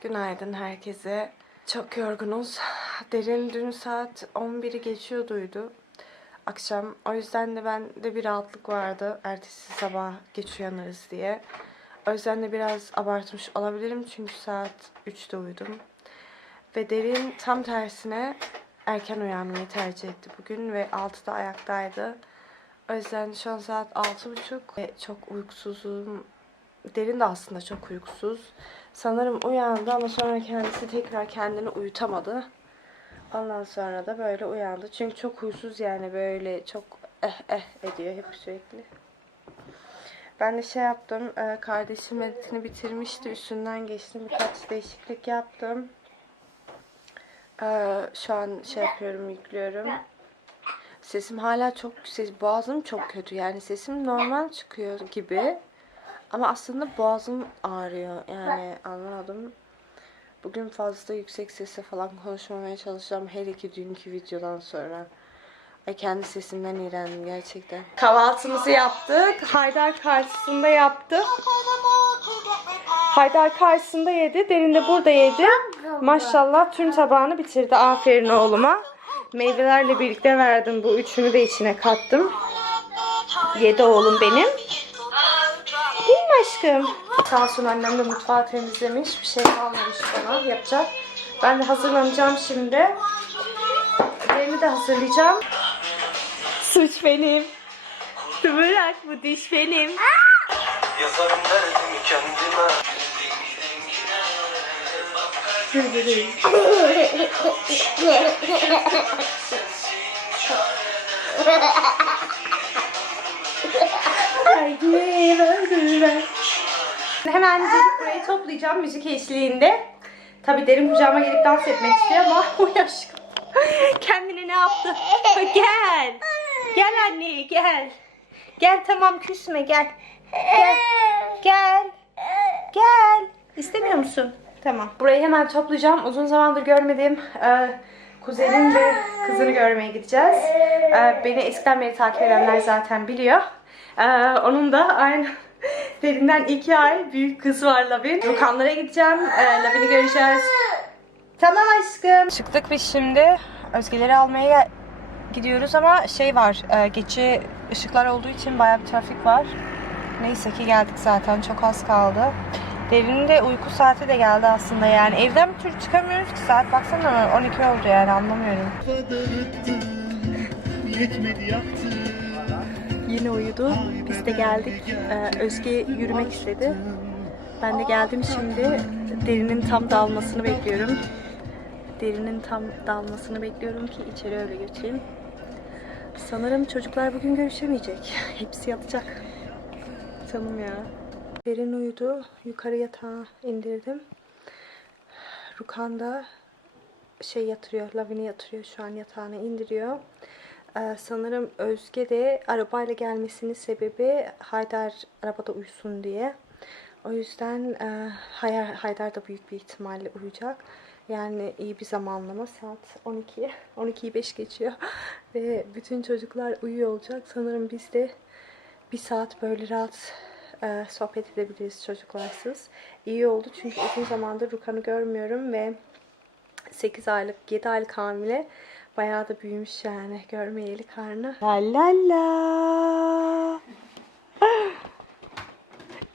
Günaydın herkese. Çok yorgunuz. Derin dün saat 11'i geçiyorduydu. Akşam. O yüzden de bende bir rahatlık vardı. Ertesi sabah geç uyanırız diye. O yüzden de biraz abartmış olabilirim. Çünkü saat 3'te uyudum. Ve Derin tam tersine erken uyanmayı tercih etti bugün. Ve 6'da ayaktaydı. O yüzden şu an saat 6.30 ve çok uykusuzum. Derin de aslında çok uykusuz. Sanırım uyandı ama sonra kendisi tekrar kendini uyutamadı. Ondan sonra da böyle uyandı. Çünkü çok huysuz yani böyle çok eh eh ediyor hep sürekli. Ben de şey yaptım. e, Kardeşim editini bitirmişti. Üstünden geçtim. Birkaç değişiklik yaptım. E, Şu an şey yapıyorum, yüklüyorum. Sesim hala çok ses boğazım çok kötü. Yani sesim normal çıkıyor gibi. Ama aslında boğazım ağrıyor. Yani anlamadım. Bugün fazla yüksek sesle falan konuşmamaya çalışacağım. Her iki dünkü videodan sonra. Ay kendi sesimden iğrendim gerçekten. Kahvaltımızı yaptık. Haydar karşısında yaptık. Haydar karşısında yedi. Derin de burada yedi. Maşallah tüm tabağını bitirdi. Aferin oğluma. Meyvelerle birlikte verdim. Bu üçünü de içine kattım. Yedi oğlum benim. Mi aşkım? Sağ olsun annem de mutfağı temizlemiş. Bir şey kalmamış bana yapacak. Ben de hazırlanacağım şimdi. Benim de hazırlayacağım. Suç benim. Bırak bu diş benim. Yazarım derdimi kendime Hemen burayı toplayacağım müzik eşliğinde. Tabii derin kucağıma gelip dans etmek istiyor ama o aşkım. Kendine ne yaptı? gel. Gel anne gel. Gel tamam küsme gel. Gel. Gel. Gel. İstemiyor musun? Tamam. Burayı hemen toplayacağım. Uzun zamandır görmediğim e, kuzenim ve kızını görmeye gideceğiz. E, beni eskiden beri takip edenler zaten biliyor. E, onun da aynı derinden iki ay büyük kız var Lavin. Rukanlara gideceğim. E, Lavin'i göreceğiz. Tamam aşkım. Çıktık biz şimdi. Özgeleri almaya gidiyoruz ama şey var. E, geçi ışıklar olduğu için bayağı bir trafik var. Neyse ki geldik zaten. Çok az kaldı. Derinin de uyku saati de geldi aslında yani. Evden bir türlü çıkamıyoruz ki saat. Baksana 12 oldu yani anlamıyorum. Yetmedi yaptı Yine uyudu. Biz de geldik. Ee, Özge yürümek istedi. Ben de geldim şimdi. Derinin tam dalmasını bekliyorum. Derinin tam dalmasını bekliyorum ki içeri öyle götüreyim. Sanırım çocuklar bugün görüşemeyecek. Hepsi yatacak. Canım ya. Derin uyudu. Yukarı yatağa indirdim. Rukan da şey yatırıyor, Lavini yatırıyor şu an yatağına indiriyor. Ee, sanırım Özge de arabayla gelmesinin sebebi Haydar arabada uyusun diye. O yüzden e, Haydar, Haydar da büyük bir ihtimalle uyuyacak. Yani iyi bir zamanlama saat 12. 12'yi 5 geçiyor. Ve bütün çocuklar uyuyor olacak. Sanırım biz de bir saat böyle rahat e, sohbet edebiliriz çocuklarsız. İyi oldu çünkü uzun zamandır Rukan'ı görmüyorum ve 8 aylık, 7 aylık hamile. Bayağı da büyümüş yani görmeyeli karnı. La la la.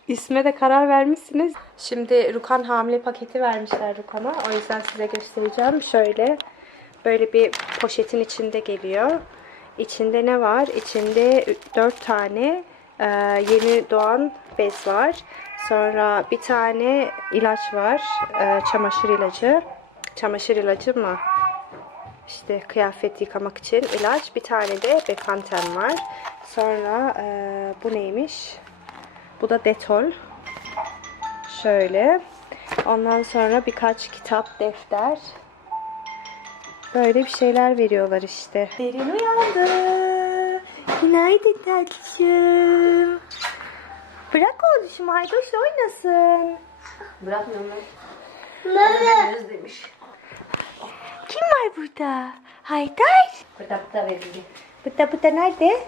İsme de karar vermişsiniz. Şimdi Rukan hamile paketi vermişler Rukan'a. O yüzden size göstereceğim. Şöyle böyle bir poşetin içinde geliyor. İçinde ne var? İçinde 4 tane e, yeni doğan bez var. Sonra bir tane ilaç var. E, çamaşır ilacı. Çamaşır ilacı mı? İşte kıyafet yıkamak için ilaç. Bir tane de Bekanten var. Sonra e, bu neymiş? Bu da Detol. Şöyle. Ondan sonra birkaç kitap, defter. Böyle bir şeyler veriyorlar işte. Derin uyandı. Günaydın tatlışım. Bırak oğluşum Haydoş oynasın. Bırakmıyorum ben. demiş. Kim var burada? Haydar. Pıtapta verildi. Bıta bıta nerede?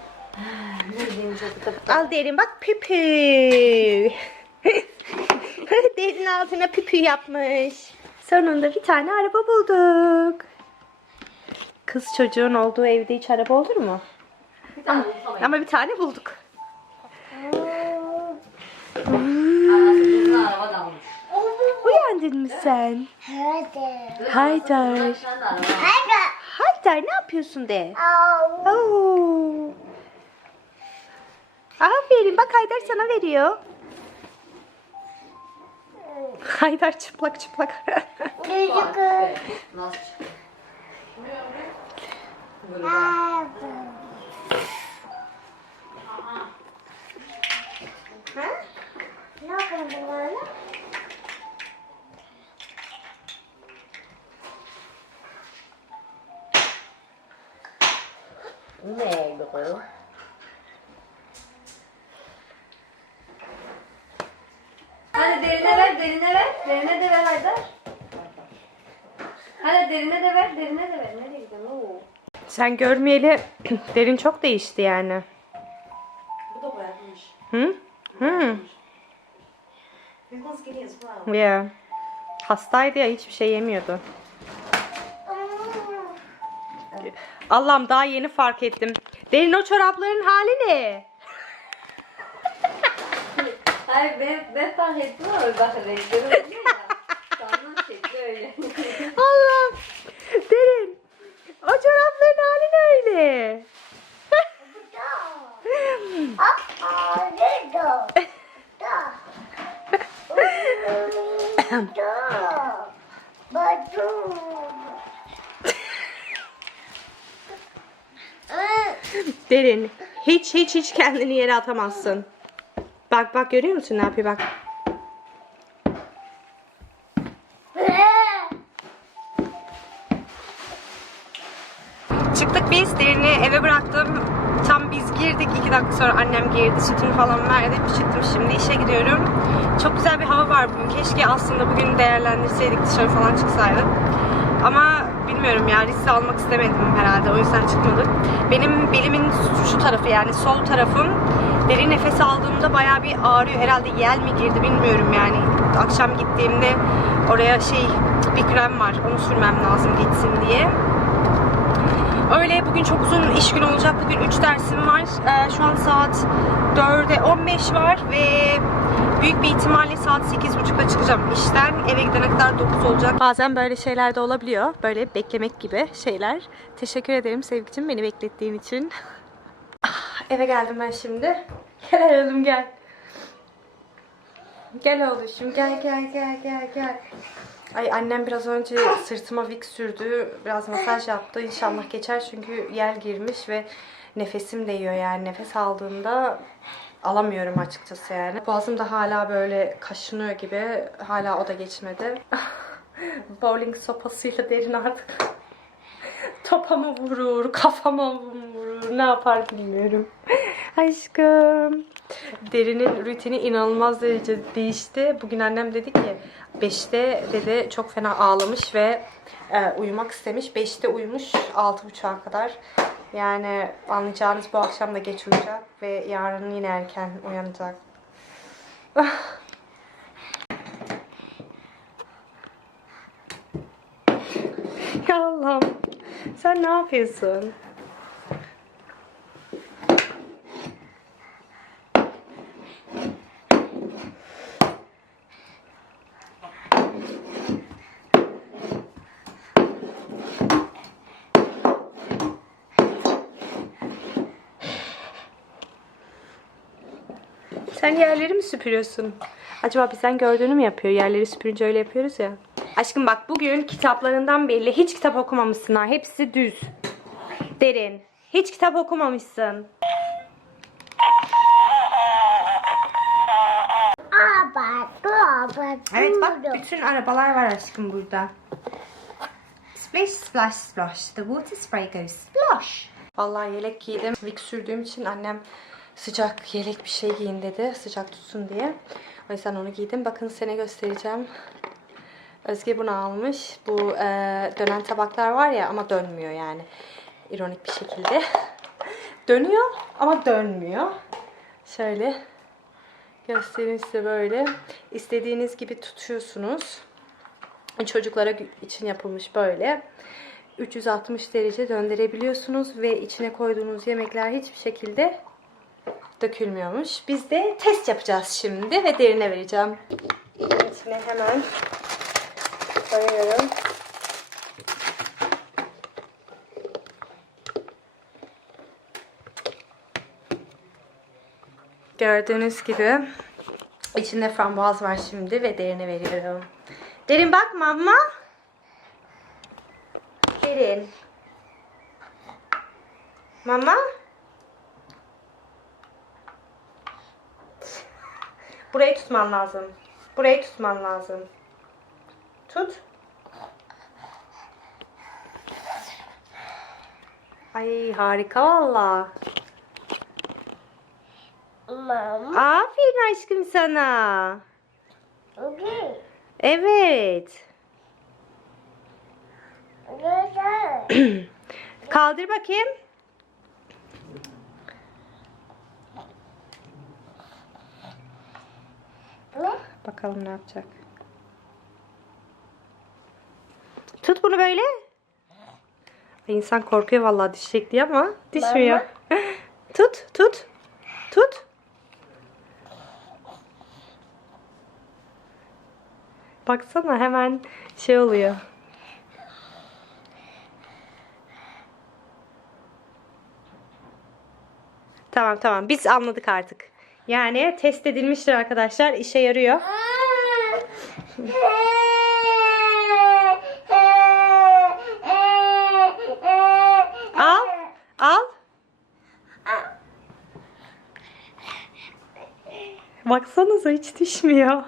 Al derin bak püpü. Derin altına püpü yapmış. Sonunda bir tane araba bulduk. Kız çocuğun olduğu evde hiç araba olur mu? Bir tane unutamayın. Ama bir tane bulduk. Uyandın mı sen? Haydar. De araba al. Haydar ne yapıyorsun de? Oo. Aferin bak Haydar sana veriyor. Haydar çıplak çıplak. Bak, evet. Nasıl çıktı? Böyle bak. Ne bu? Hadi derine ver, derine ver. Derine de ver Haydar. Hadi derine de ver, derine de ver. Nereye gidiyorsun? Oo. Sen görmeyeli derin çok değişti yani. Bu da bırakmış. Hı? Hı. Because skinny as well. Ya. Hastaydı ya hiçbir şey yemiyordu. Allah'ım daha yeni fark ettim. Derin o çorapların hali ne? Hayır ben, ben fark ettim ama bak renkleri öyle ya. Tamam şekli öyle. Allah'ım. Derin. O çorapların hali ne öyle? Derin. Hiç hiç hiç kendini yere atamazsın. Bak bak görüyor musun ne yapıyor bak. Çıktık biz. Derini eve bıraktım. Tam biz girdik. iki dakika sonra annem girdi. Sütünü falan verdi. Çıktım şimdi işe gidiyorum. Çok güzel bir hava var bugün. Keşke aslında bugün değerlendirseydik dışarı falan çıksaydık. Ama bilmiyorum ya risk almak istemedim herhalde. O yüzden çıkmadık. Benim belimin şu tarafı yani sol tarafım derin nefes aldığımda bayağı bir ağrıyor. Herhalde yel mi girdi bilmiyorum yani. Akşam gittiğimde oraya şey bir krem var. Onu sürmem lazım gitsin diye. Öyle bugün çok uzun iş günü olacak. Bugün 3 dersim var. Ee, şu an saat 4'e 15 var ve büyük bir ihtimalle saat 8.30'da çıkacağım işten. Eve gidene kadar 9 olacak. Bazen böyle şeyler de olabiliyor. Böyle beklemek gibi şeyler. Teşekkür ederim sevgicim beni beklettiğin için. Ah, Eve geldim ben şimdi. Gel oğlum gel. Gel oğlum gel gel gel gel gel. Ay annem biraz önce sırtıma Vicks sürdü. Biraz masaj yaptı. İnşallah geçer çünkü yel girmiş ve nefesim değiyor yani. Nefes aldığımda alamıyorum açıkçası yani. Boğazım da hala böyle kaşınıyor gibi. Hala o da geçmedi. Bowling sopasıyla derin artık topa mı vurur, kafama vurur, ne yapar bilmiyorum. Aşkım. Derinin rutini inanılmaz derece değişti. Bugün annem dedi ki 5'te dedi çok fena ağlamış ve e, uyumak istemiş. 5'te uyumuş 6.30'a kadar. Yani anlayacağınız bu akşam da geç uyuyacak ve yarın yine erken uyanacak. ya Allah'ım. Sen ne yapıyorsun? Sen yerleri mi süpürüyorsun? Acaba bizden gördüğünü mü yapıyor? Yerleri süpürünce öyle yapıyoruz ya. Aşkım bak bugün kitaplarından belli. Hiç kitap okumamışsın ha. Hepsi düz. Derin. Hiç kitap okumamışsın. Evet bak bütün arabalar var aşkım burada. Splash splash splash. The water spray goes splash. Vallahi yelek giydim. Vicks sürdüğüm için annem sıcak yelek bir şey giyin dedi. Sıcak tutsun diye. O yüzden onu giydim. Bakın size göstereceğim. Özge bunu almış. Bu e, dönen tabaklar var ya ama dönmüyor yani. İronik bir şekilde. Dönüyor ama dönmüyor. Şöyle Göstereyim size böyle. İstediğiniz gibi tutuyorsunuz. Çocuklara için yapılmış böyle. 360 derece döndürebiliyorsunuz ve içine koyduğunuz yemekler hiçbir şekilde dökülmüyormuş. Biz de test yapacağız şimdi ve derine vereceğim. İçine hemen koyuyorum. Gördüğünüz gibi içinde frambuaz var şimdi ve derine veriyorum. Derin bak mama. Derin. Mama. Burayı tutman lazım. Burayı tutman lazım. Tut. Ay harika valla. Mama. Aferin aşkım sana. Okay. Evet. Kaldır bakayım. Bakalım ne yapacak. Tut bunu böyle. İnsan korkuyor vallahi düşecek diye ama düşmüyor. tut, tut. Tut. Baksana hemen şey oluyor. Tamam tamam biz anladık artık. Yani test edilmiştir arkadaşlar. işe yarıyor. Al. Al. Baksanıza hiç düşmüyor.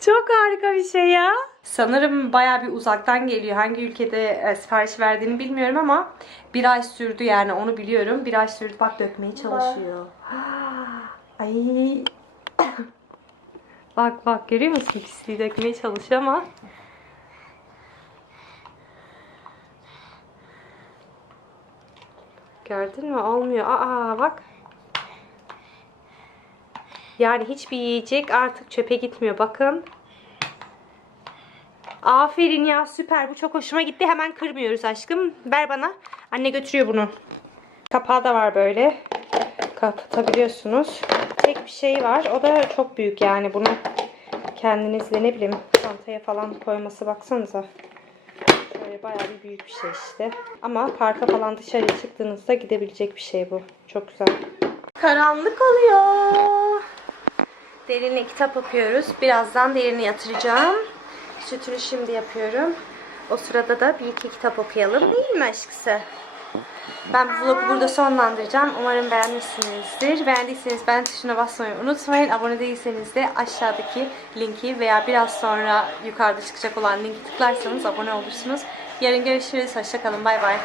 Çok harika bir şey ya. Sanırım baya bir uzaktan geliyor. Hangi ülkede e, sipariş verdiğini bilmiyorum ama bir ay sürdü yani onu biliyorum. Bir ay sürdü. Bak dökmeye çalışıyor. Ay. bak bak görüyor musun? Pisliği dökmeye çalışıyor ama. Gördün mü? Olmuyor. Aa bak. Yani hiçbir yiyecek artık çöpe gitmiyor. Bakın. Aferin ya süper. Bu çok hoşuma gitti. Hemen kırmıyoruz aşkım. Ver bana. Anne götürüyor bunu. Kapağı da var böyle. Kapatabiliyorsunuz. Tek bir şey var. O da çok büyük yani. Bunu kendinizle ne bileyim çantaya falan koyması baksanıza. Şöyle bayağı bir büyük bir şey işte. Ama parka falan dışarı çıktığınızda gidebilecek bir şey bu. Çok güzel. Karanlık oluyor. Derinle kitap okuyoruz. Birazdan derini yatıracağım. Sütünü şimdi yapıyorum. O sırada da bir iki kitap okuyalım değil mi aşkısı? Ben bu vlogu burada sonlandıracağım. Umarım beğenmişsinizdir. Beğendiyseniz beğen tuşuna basmayı unutmayın. Abone değilseniz de aşağıdaki linki veya biraz sonra yukarıda çıkacak olan linki tıklarsanız abone olursunuz. Yarın görüşürüz. Hoşçakalın. Bay bay.